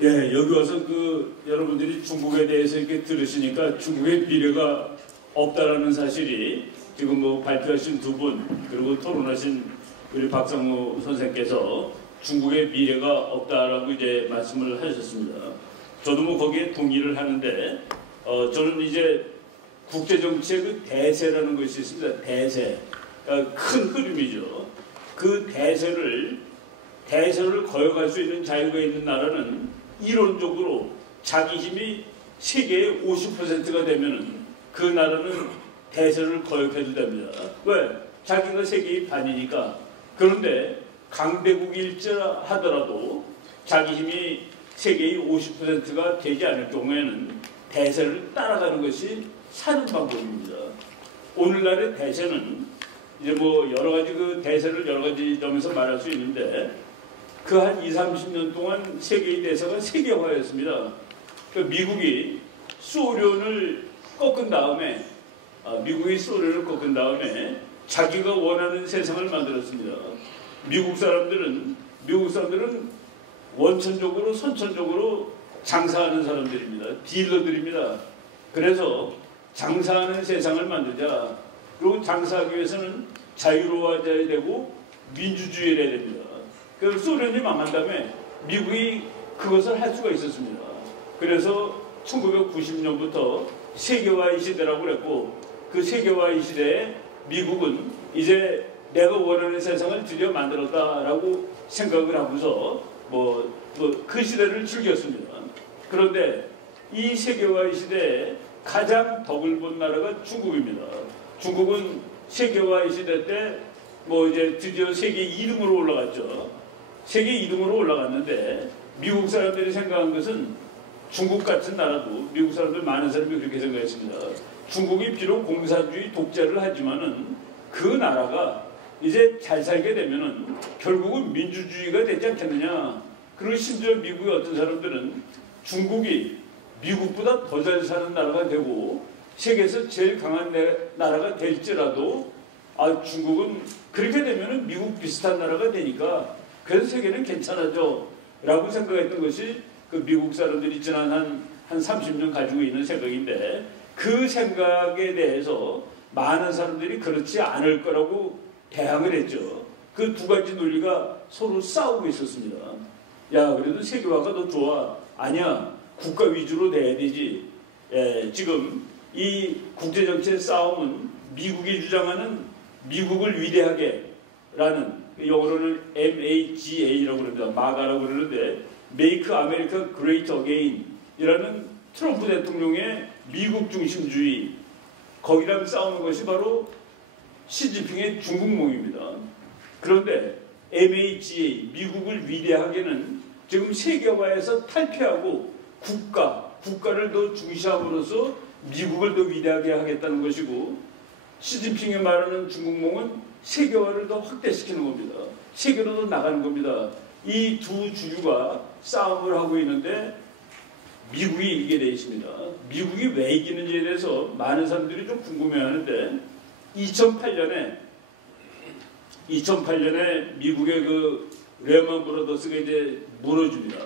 예, 여기 와서 여러분들이 중국에 대해서 이렇게 들으시니까 중국의 미래가 없다라는 사실이 지금 뭐 발표하신 두 분, 그리고 토론하신 우리 박상무 선생께서 중국의 미래가 없다라고 이제 말씀을 하셨습니다. 저도 뭐 거기에 동의를 하는데, 저는 이제 국제정치의 그 대세라는 것이 있습니다. 대세. 그러니까 큰 흐름이죠. 그 대세를 거역할 수 있는 자유가 있는 나라는 이론적으로 자기 힘이 세계의 50%가 되면은 그 나라는 대세를 거역해도 됩니다. 왜? 자기가 세계의 반이니까. 그런데 강대국일지라 하더라도 자기 힘이 세계의 50%가 되지 않을 경우에는 대세를 따라가는 것이 사는 방법입니다. 오늘날의 대세는 이제 뭐 여러 가지 그 대세를 여러 가지 점에서 말할 수 있는데, 그 한 20, 30년 동안 세계의 대세가 세계화였습니다. 그러니까 미국이 소련을 꺾은 다음에 자기가 원하는 세상을 만들었습니다. 미국 사람들은 원천적으로 선천적으로 장사하는 사람들입니다. 딜러들입니다. 그래서 장사하는 세상을 만들자. 그리고 장사하기 위해서는 자유로워져야 되고 민주주의를 해야 됩니다. 그래서 소련이 망한 다음에 미국이 그것을 할 수가 있었습니다. 그래서 1990년부터 세계화의 시대라고 그랬고, 그 세계화의 시대에 미국은 이제 내가 원하는 세상을 드디어 만들었다라고 생각을 하고서 그 시대를 즐겼습니다. 그런데 이 세계화의 시대에 가장 덕을 본 나라가 중국입니다. 중국은 세계화의 시대 때 이제 드디어 세계 2등으로 올라갔죠. 세계 2등으로 올라갔는데, 미국 사람들이 생각한 것은 중국 같은 나라도, 미국 사람들 많은 사람이 그렇게 생각했습니다. 중국이 비록 공산주의 독재를 하지만은 그 나라가 이제 잘 살게 되면은 결국은 민주주의가 되지 않겠느냐. 그리고 심지어 미국의 어떤 사람들은 중국이 미국보다 더 잘 사는 나라가 되고 세계에서 제일 강한 나라가 될지라도, 중국은 그렇게 되면은 미국 비슷한 나라가 되니까 그래서 세계는 괜찮아져 라고 생각했던 것이 그 미국 사람들이 지난 한 30년 가지고 있는 생각인데, 그 생각에 대해서 많은 사람들이 그렇지 않을 거라고 대항을 했죠. 그 두 가지 논리가 서로 싸우고 있었습니다. 야, 그래도 세계화가 더 좋아. 아니야, 국가 위주로 돼야 되지. 지금 이 국제정치의 싸움은 미국이 주장하는 미국을 위대하게 라는, 영어로는 MAGA라고 그럽니다. 마가라고 그러는데, Make America Great Again 이라는 트럼프 대통령의 미국 중심주의, 거기랑 싸우는 것이 바로 시진핑의 중국몽입니다. 그런데 MAGA, 미국을 위대하게는 지금 세계화에서 탈피하고 국가를 더 중시함으로써 미국을 더 위대하게 하겠다는 것이고, 시진핑이 말하는 중국몽은 세계화를 더 확대시키는 겁니다. 세계로 더 나가는 겁니다. 이 두 주류가 싸움을 하고 있는데 미국이 이기게 되어 있습니다. 미국이 왜 이기는지에 대해서 많은 사람들이 좀 궁금해하는데, 2008년에 미국의 그 레만 브라더스가 이제 무너집니다.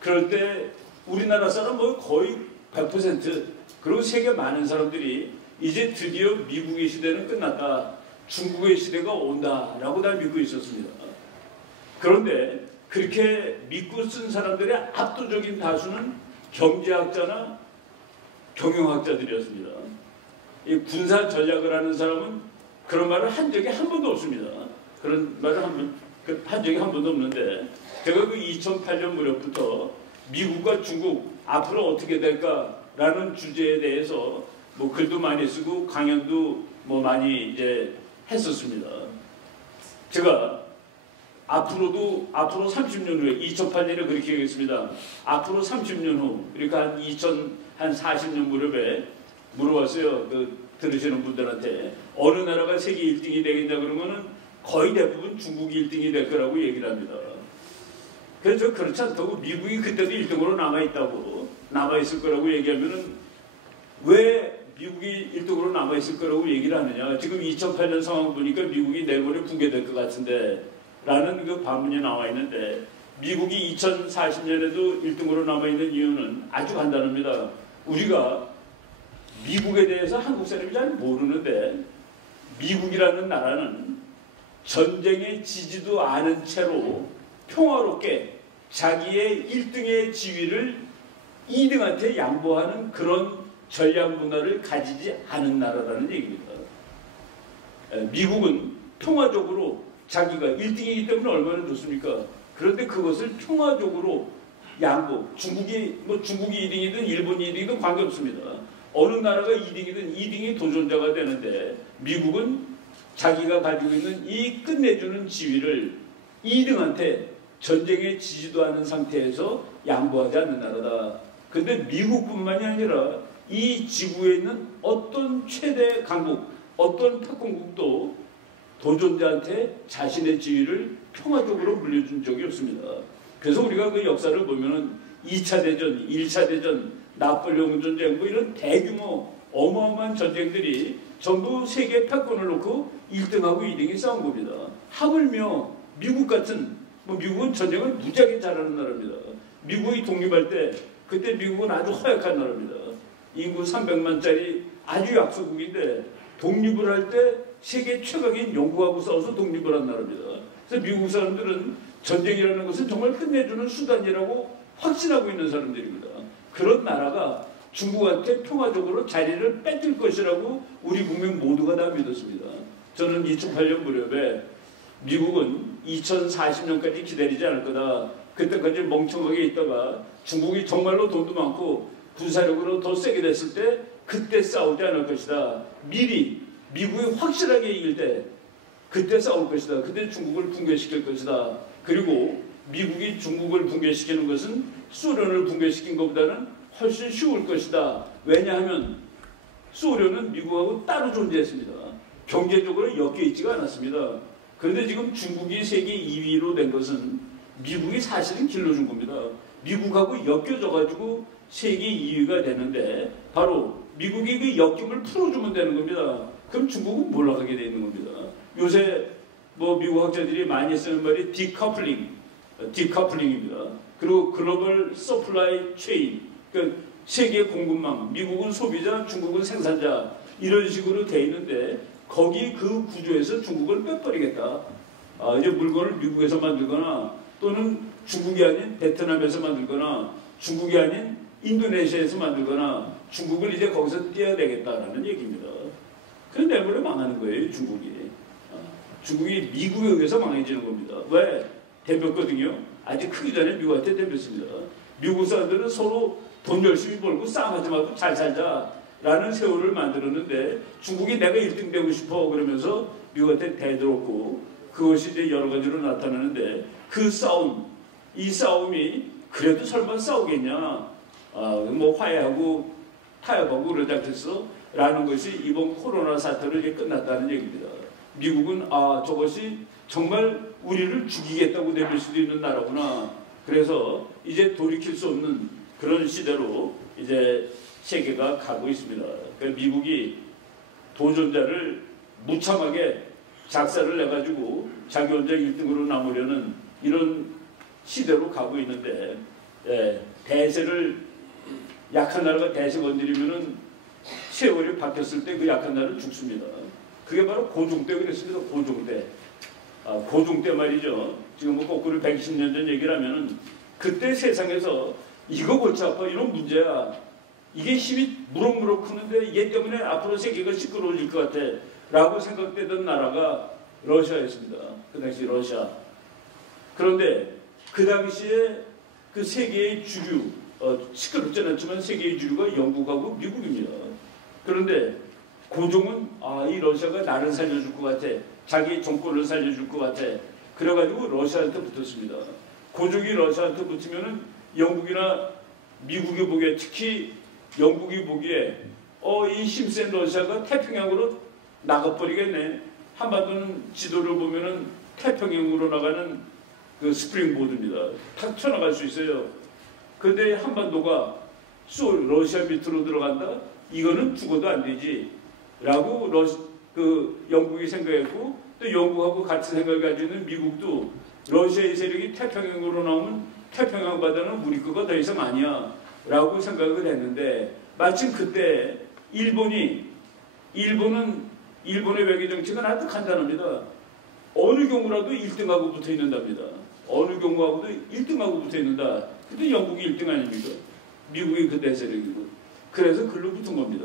그럴 때 우리나라 사람 거의 100%, 그리고 세계 많은 사람들이 이제 드디어 미국의 시대는 끝났다, 중국의 시대가 온다라고 다 믿고 있었습니다. 그런데 그렇게 믿고 쓴 사람들의 압도적인 다수는 경제학자나 경영학자들이었습니다. 이 군사 전략을 하는 사람은 그런 말을 한 적이 한 번도 없습니다. 그런 말을 한 적이 한 번도 없는데, 제가 그 2008년 무렵부터 미국과 중국 앞으로 어떻게 될까라는 주제에 대해서 글도 많이 쓰고 강연도 많이 이제 했었습니다. 제가 앞으로 30년 후에, 2008년에 그렇게 얘기했습니다. 앞으로 30년 후, 그러니까 한 40년 무렵에 물어봤어요. 들으시는 분들한테 어느 나라가 세계 1등이 되겠냐 그러면은 거의 대부분 중국이 1등이 될 거라고 얘기를 합니다. 그래서 그렇지 않다고, 미국이 그때도 1등으로 남아있을 거라고 얘기하면은 왜 미국이 1등으로 남아있을 거라고 얘기를 하느냐. 지금 2008년 상황 보니까 미국이 내일모레 붕괴될 것 같은데 라는 그 반문이 나와 있는데, 미국이 2040년에도 1등으로 남아있는 이유는 아주 간단합니다. 우리가 미국에 대해서 한국 사람이 잘 모르는데 미국이라는 나라는 전쟁에 지지도 않은 채로 평화롭게 자기의 1등의 지위를 2등한테 양보하는 그런 전략 문화를 가지지 않은 나라라는 얘기입니다. 미국은 평화적으로 자기가 1등이기 때문에 얼마나 좋습니까? 그런데 그것을 평화적으로 양보, 중국이 2등이든 일본이 2등이든 관계없습니다. 어느 나라가 2등이든 2등이 도전자가 되는데 미국은 자기가 가지고 있는 이 끝내주는 지위를 2등한테 전쟁에 지지도 않은 상태에서 양보하지 않는 나라다. 근데 미국뿐만이 아니라 이 지구에 있는 어떤 최대 강국, 어떤 패권국도 도전자한테 자신의 지위를 평화적으로 물려준 적이 없습니다. 그래서 우리가 그 역사를 보면은 2차 대전, 1차 대전, 나폴레옹 전쟁 뭐 이런 대규모 어마어마한 전쟁들이 전부 세계 패권을 놓고 1등하고 2등이 싸운 겁니다. 하물며 미국 같은 미국은 전쟁을 무지하게 잘하는 나라입니다. 미국이 독립할 때 그때 미국은 아주 허약한 나라입니다. 인구 300만짜리 아주 약소국인데 독립을 할 때 세계 최강인 영국하고 싸워서 독립을 한 나라입니다. 그래서 미국 사람들은 전쟁이라는 것은 정말 끝내주는 수단이라고 확신하고 있는 사람들입니다. 그런 나라가 중국한테 평화적으로 자리를 뺏길 것이라고 우리 국민 모두가 다 믿었습니다. 저는 2008년 무렵에 미국은 2040년까지 기다리지 않을 거다. 그때까지 멍청하게 있다가 중국이 정말로 돈도 많고 군사력으로 더 세게 됐을 때 그때 싸우지 않을 것이다. 미리 미국이 확실하게 이길 때 그때 싸울 것이다. 그때 중국을 붕괴시킬 것이다. 그리고 미국이 중국을 붕괴시키는 것은 소련을 붕괴시킨 것보다는 훨씬 쉬울 것이다. 왜냐하면 소련은 미국하고 따로 존재했습니다. 경제적으로 엮여 있지가 않았습니다. 그런데 지금 중국이 세계 2위로 된 것은 미국이 사실은 길러준 겁니다. 미국하고 엮여져가지고 세계 2위가 되는데 바로 미국이 그 엮임을 풀어주면 되는 겁니다. 그럼 중국은 몰락하게 되어 있는 겁니다. 요새 미국 학자들이 많이 쓰는 말이 디커플링입니다. 그리고 글로벌 서플라이 체인, 그러니까 세계 공급망, 미국은 소비자, 중국은 생산자 이런 식으로 돼 있는데 거기 그 구조에서 중국을 빼버리겠다. 이제 물건을 미국에서 만들거나 또는 중국이 아닌 베트남에서 만들거나 중국이 아닌 인도네시아에서 만들거나 중국을 이제 거기서 떼어내겠다라는 얘기입니다. 그런 내버려 망하는 거예요, 중국이. 중국이 미국에 의해서 망해지는 겁니다. 왜? 덤볐거든요. 아직 크기 전에 미국한테 덤볐습니다. 미국 사람들은 서로 돈 열심히 벌고 싸움하지 말고 잘 살자라는 세월을 만들었는데 중국이 내가 1등 되고 싶어 그러면서 미국한테 대들었고 그것이 이제 여러 가지로 나타나는데 그 싸움, 이 싸움이 그래도 설마 싸우겠냐? 화해하고 타협하고 그러지 않겠어? 라는 것이 이번 코로나 사태로 이제 끝났다는 얘기입니다. 미국은 저것이 정말 우리를 죽이겠다고 내밀 수도 있는 나라구나. 그래서 이제 돌이킬 수 없는 그런 시대로 이제 세계가 가고 있습니다. 그러니까 미국이 도전자를 무참하게 작사를 내가지고 자기 혼자 1등으로 남으려는 이런 시대로 가고 있는데 대세를 약한 나라가 대세 건드리면은 세월이 바뀌었을 때 그 약한 나라는 죽습니다. 그게 바로 고종 때 그랬습니다. 고종 때. 고종 때 말이죠. 지금 거꾸로 120년 전 얘기를 하면은 그때 세상에서 이거 골치 아파 이런 문제야. 이게 힘이 무럭무럭 크는데 이게 때문에 앞으로 세계가 시끄러워질 것 같아. 라고 생각되던 나라가 러시아였습니다. 그 당시 러시아. 그런데 그 당시에 그 세계의 주류, 시끄럽진 않지만 세계의 주류가 영국하고 미국입니다. 그런데 고종은 이 러시아가 나를 살려줄 것 같아. 자기 정권을 살려줄 것 같아. 그래가지고 러시아한테 붙었습니다. 고종이 러시아한테 붙으면은 영국이나 미국이 보기에 특히 영국이 보기에 이 힘센 러시아가 태평양으로 나가버리겠네. 한반도는 지도를 보면은 태평양으로 나가는 그 스프링보드입니다. 탁 튀어나갈 수 있어요. 그런데 한반도가 러시아 밑으로 들어간다? 이거는 죽어도 안 되지. 라고 영국이 생각했고 또 영국하고 같은 생각을 가지고 있는 미국도 러시아의 세력이 태평양으로 나오면 태평양 바다는 우리 거가 더 이상 아니야 라고 생각을 했는데, 마침 그때 일본의 외교 정책은 아주 간단합니다. 어느 경우라도 1등하고 붙어 있는답니다. 어느 경우하고도 1등하고 붙어 있는다. 근데 영국이 1등 아닙니까? 미국이 그때 세력이고. 그래서 글로 붙은 겁니다.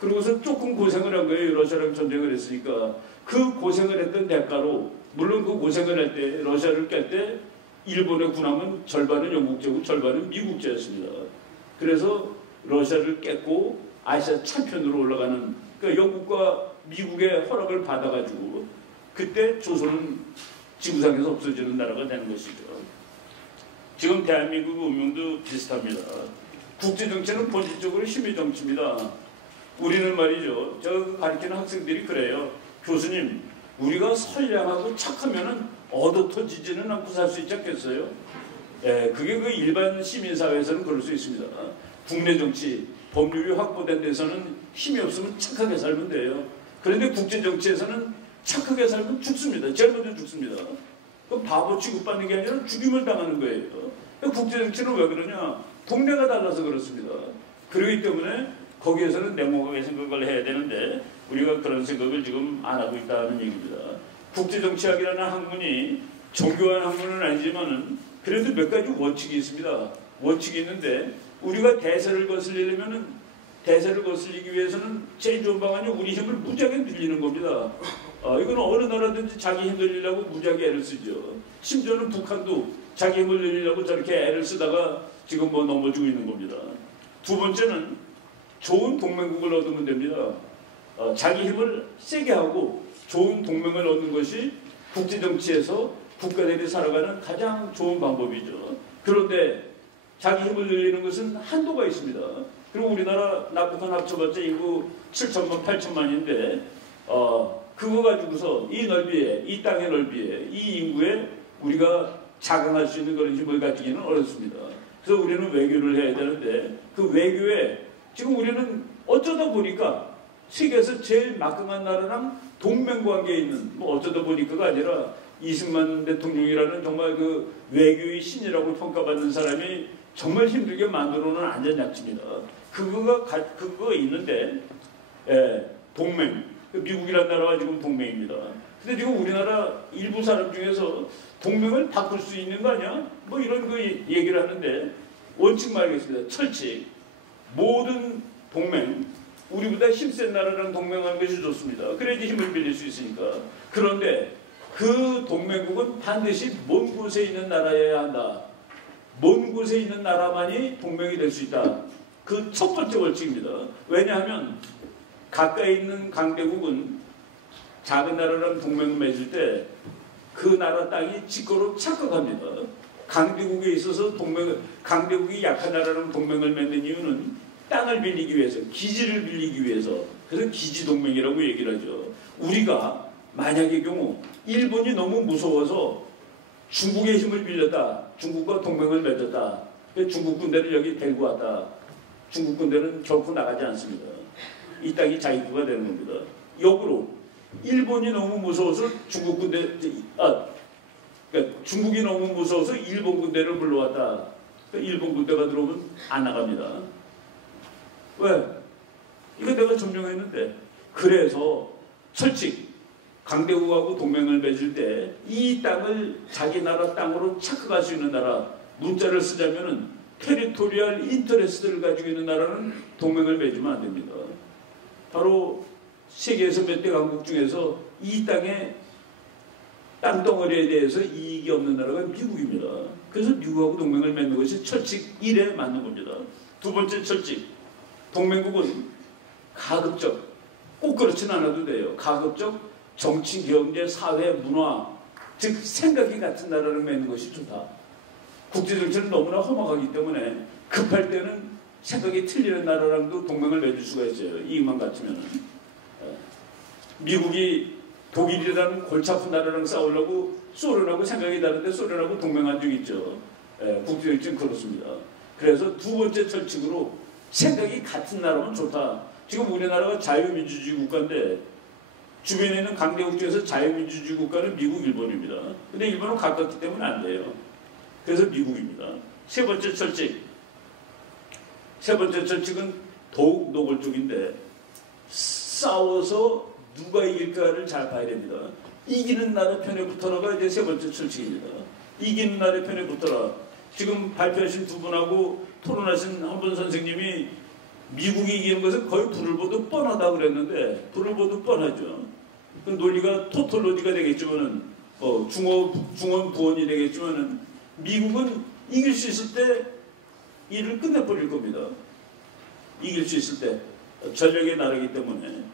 그러고서 조금 고생을 한 거예요. 러시아랑 전쟁을 했으니까. 그 고생을 했던 대가로, 물론 그 고생을 할 때, 러시아를 깰 때 일본의 군함은 절반은 영국제고 절반은 미국제였습니다. 그래서 러시아를 깼고 아시아 챔피언으로 올라가는, 그러니까 영국과 미국의 허락을 받아가지고 그때 조선은 지구상에서 없어지는 나라가 되는 것이죠. 지금 대한민국 운명도 비슷합니다. 국제정치는 본질적으로 힘의 정치입니다. 우리는 말이죠, 저 가르치는 학생들이 그래요. 교수님, 우리가 선량하고 착하면은 얻어 터지지는 않고 살 수 있지 않겠어요? 예, 그게 그 일반 시민사회에서는 그럴 수 있습니다. 국내 정치, 법률이 확보된 데서는 힘이 없으면 착하게 살면 돼요. 그런데 국제정치에서는 착하게 살면 죽습니다. 제일 먼저 죽습니다. 그럼 바보 취급받는 게 아니라 죽임을 당하는 거예요. 국제정치는 왜 그러냐? 동네가 달라서 그렇습니다. 그렇기 때문에 거기에서는 냉혹하게 생각을 해야 되는데 우리가 그런 생각을 지금 안 하고 있다는 얘기입니다. 국제정치학이라는 학문이 정교한 학문은 아니지만은 그래도 몇 가지 원칙이 있습니다. 원칙이 있는데 우리가 대세를 거슬리기 위해서는 제일 좋은 방안이 우리 힘을 무지하게 빌리는 겁니다. 이건 어느 나라든지 자기 힘 늘리려고 무지하게 애를 쓰죠. 심지어는 북한도 자기 힘을 늘리려고 저렇게 애를 쓰다가 지금 뭐 넘어지고 있는 겁니다. 두 번째는 좋은 동맹국을 얻으면 됩니다. 자기 힘을 세게 하고 좋은 동맹을 얻는 것이 국제정치에서 국가들이 살아가는 가장 좋은 방법이죠. 그런데 자기 힘을 늘리는 것은 한도가 있습니다. 그리고 우리나라 남북한 합쳐봤자 인구 7천만, 8천만인데 그거 가지고서 이 넓이에, 이 땅의 넓이에, 이 인구에 우리가 자강할 수 있는 그런 힘을 가지기는 어렵습니다. 그래서 우리는 외교를 해야 되는데 그 외교에 지금 우리는 어쩌다 보니까 세계에서 제일 막강한 나라랑 동맹관계에 있는, 뭐 어쩌다 보니까가 아니라 이승만 대통령이라는 정말 그 외교의 신이라고 평가받는 사람이 정말 힘들게 만들어놓은 안전약치입니다. 그거가 있는데, 동맹. 미국이라는 나라와 지금 동맹입니다. 근데 지금 우리나라 일부 사람 중에서 동맹을 바꿀 수 있는 거 아니야? 뭐 이런 그 얘기를 하는데, 원칙 말하겠습니다. 철칙. 모든 동맹, 우리보다 힘센 나라랑 동맹하는 것이 좋습니다. 그래야지 힘을 빌릴 수 있으니까. 그런데 그 동맹국은 반드시 먼 곳에 있는 나라여야 한다. 먼 곳에 있는 나라만이 동맹이 될 수 있다. 그 첫 번째 원칙입니다. 왜냐하면 가까이 있는 강대국은 작은 나라랑 동맹을 맺을 때 그 나라 땅이 지거로 착각합니다. 강대국에 있어서 강대국이 약한 나라랑 동맹을 맺는 이유는 땅을 빌리기 위해서, 기지를 빌리기 위해서. 그래서 기지동맹이라고 얘기를 하죠. 우리가 만약의 경우 일본이 너무 무서워서 중국의 힘을 빌렸다. 중국과 동맹을 맺었다. 중국 군대를 여기 데리고 왔다. 중국 군대는 결코 나가지 않습니다. 이 땅이 자기구가 되는 겁니다. 역으로 일본이 너무 무서워서 그러니까 중국이 너무 무서워서 일본 군대를 불러왔다. 그러니까 일본 군대가 들어오면 안 나갑니다. 왜? 이거 내가 점령했는데. 그래서 철칙, 강대국하고 동맹을 맺을 때 이 땅을 자기 나라 땅으로 착각할 수 있는 나라, 문자를 쓰자면은 테리토리얼 인터레스트를 가지고 있는 나라는 동맹을 맺으면 안 됩니다. 바로 세계에서 몇 대 강국 중에서 이 땅의 땅덩어리에 대해서 이익이 없는 나라가 미국입니다. 그래서 미국하고 동맹을 맺는 것이 철칙 1에 맞는 겁니다. 두 번째 철칙, 동맹국은 가급적, 꼭 그렇지는 않아도 돼요. 가급적 정치, 경제, 사회, 문화, 즉 생각이 같은 나라를 맺는 것이 좋다. 국제정치는 너무나 험악하기 때문에 급할 때는 생각이 틀리는 나라랑도 동맹을 맺을 수가 있어요. 이익만 같으면. 미국이 독일이라는 골치 아픈 나라랑 싸우려고 소련하고 생각이 다른데 소련하고 동맹한 적이 있죠. 국제정치는 그렇습니다. 그래서 두 번째 철칙으로 생각이 같은 나라면 좋다. 지금 우리나라가 자유민주주의 국가인데 주변에 있는 강대국 중에서 자유민주주의 국가는 미국, 일본입니다. 근데 일본은 가깝기 때문에 안 돼요. 그래서 미국입니다. 세 번째 철칙은 더욱 노골적인데 싸워서 누가 이길까를 잘 봐야 됩니다. 이기는 나라 편에 붙어라가 이제 세 번째 철칙입니다. 이기는 나라 편에 붙어라. 지금 발표하신 두 분하고 토론하신 한 분 선생님이 미국이 이기는 것은 거의 불을 보듯 뻔하다고 그랬는데 불을 보듯 뻔하죠. 그 논리가 토톨로지가 되겠지만은 중원 부원이 되겠지만은 미국은 이길 수 있을 때 일을 끝내버릴 겁니다. 이길 수 있을 때 전력의 나라이기 때문에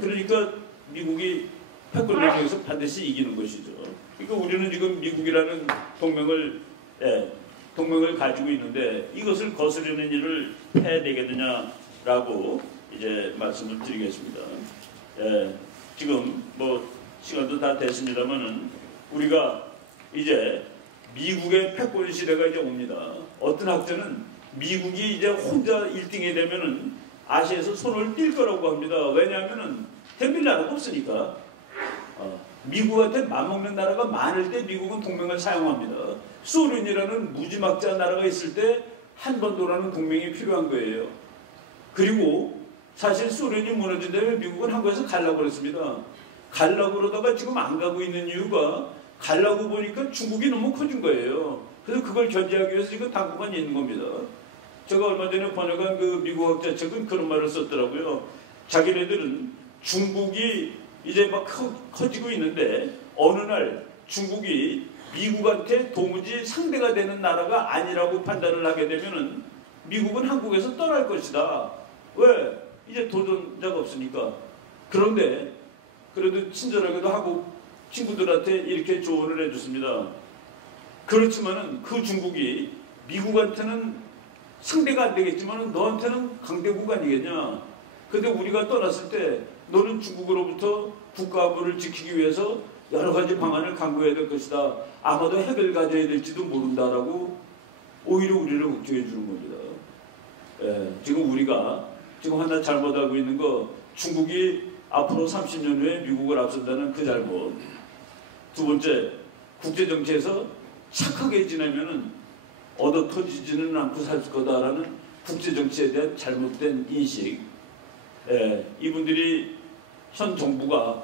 그러니까 미국이 패권 전쟁에서 반드시 이기는 것이죠. 그러니까 우리는 지금 미국이라는 동맹을 가지고 있는데 이것을 거스르는 일을 해야 되겠느냐라고 이제 말씀을 드리겠습니다. 지금 뭐 시간도 다 됐습니다만은 우리가 이제 미국의 패권 시대가 이제 옵니다. 어떤 학자는 미국이 이제 혼자 1등이 되면은 아시아에서 손을 띨 거라고 합니다. 왜냐하면은 덤빌 나라가 없으니까. 미국한테 맞먹는 나라가 많을 때 미국은 동맹을 사용합니다. 소련이라는 무지막지한 나라가 있을 때 한 번 돌아는 동맹이 필요한 거예요. 그리고 사실 소련이 무너진 다음에 미국은 한국에서 가려고 그랬습니다. 가려고 그러다가 지금 안 가고 있는 이유가 가려고 보니까 중국이 너무 커진 거예요. 그래서 그걸 견제하기 위해서 지금 당분간 있는 겁니다. 제가 얼마 전에 번역한 그 미국 학자 책은 그런 말을 썼더라고요. 자기네들은 중국이 이제 막 커지고 있는데 어느 날 중국이 미국한테 도무지 상대가 되는 나라가 아니라고 판단을 하게 되면은 미국은 한국에서 떠날 것이다. 왜? 이제 도전자가 없으니까. 그런데 그래도 친절하게도 한국 친구들한테 이렇게 조언을 해줬습니다. 그렇지만은 그 중국이 미국한테는 상대가 안 되겠지만은 너한테는 강대국 아니겠냐. 근데 우리가 떠났을 때 너는 중국으로부터 국가안보를 지키기 위해서 여러 가지 방안을 강구해야 될 것이다. 아마도 핵을 가져야 될지도 모른다라고 오히려 우리를 걱정해 주는 겁니다. 지금 우리가 지금 하나 잘못 알고 있는 거 중국이 앞으로 30년 후에 미국을 앞선다는 그 잘못. 두 번째, 국제정치에서 착하게 지내면은 얻어 터지지는 않고 살 거다라는 국제정치에 대한 잘못된 인식. 이분들이 현 정부가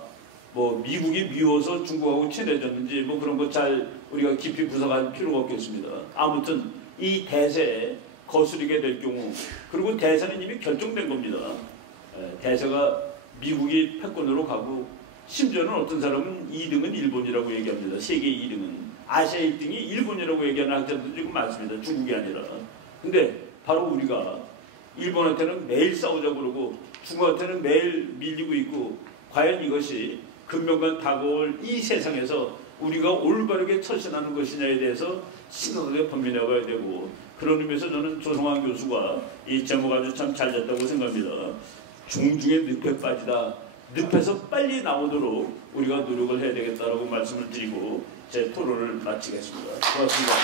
뭐 미국이 미워서 중국하고 친해졌는지 뭐 그런 거 잘 우리가 깊이 분석할 필요가 없겠습니다. 아무튼 이 대세에 거스르게 될 경우, 그리고 대세는 이미 결정된 겁니다. 대세가 미국이 패권으로 가고, 심지어는 어떤 사람은 2등은 일본이라고 얘기합니다. 세계 2등은. 아시아 1등이 일본이라고 얘기하는 학자들도 지금 많습니다. 중국이 아니라. 근데 바로 우리가 일본한테는 매일 싸우자고 그러고 중국한테는 매일 밀리고 있고, 과연 이것이 금명간 다가올 이 세상에서 우리가 올바르게 처신하는 것이냐에 대해서 심각하게 고민해 봐야 되고, 그런 의미에서 저는 조성환 교수가 이 제목 아주 참 잘 잤다고 생각합니다. 중중에 늪에 빠지다. 늪에서 빨리 나오도록 우리가 노력을 해야 되겠다라고 말씀을 드리고 제 토론을 마치겠습니다. 고맙습니다.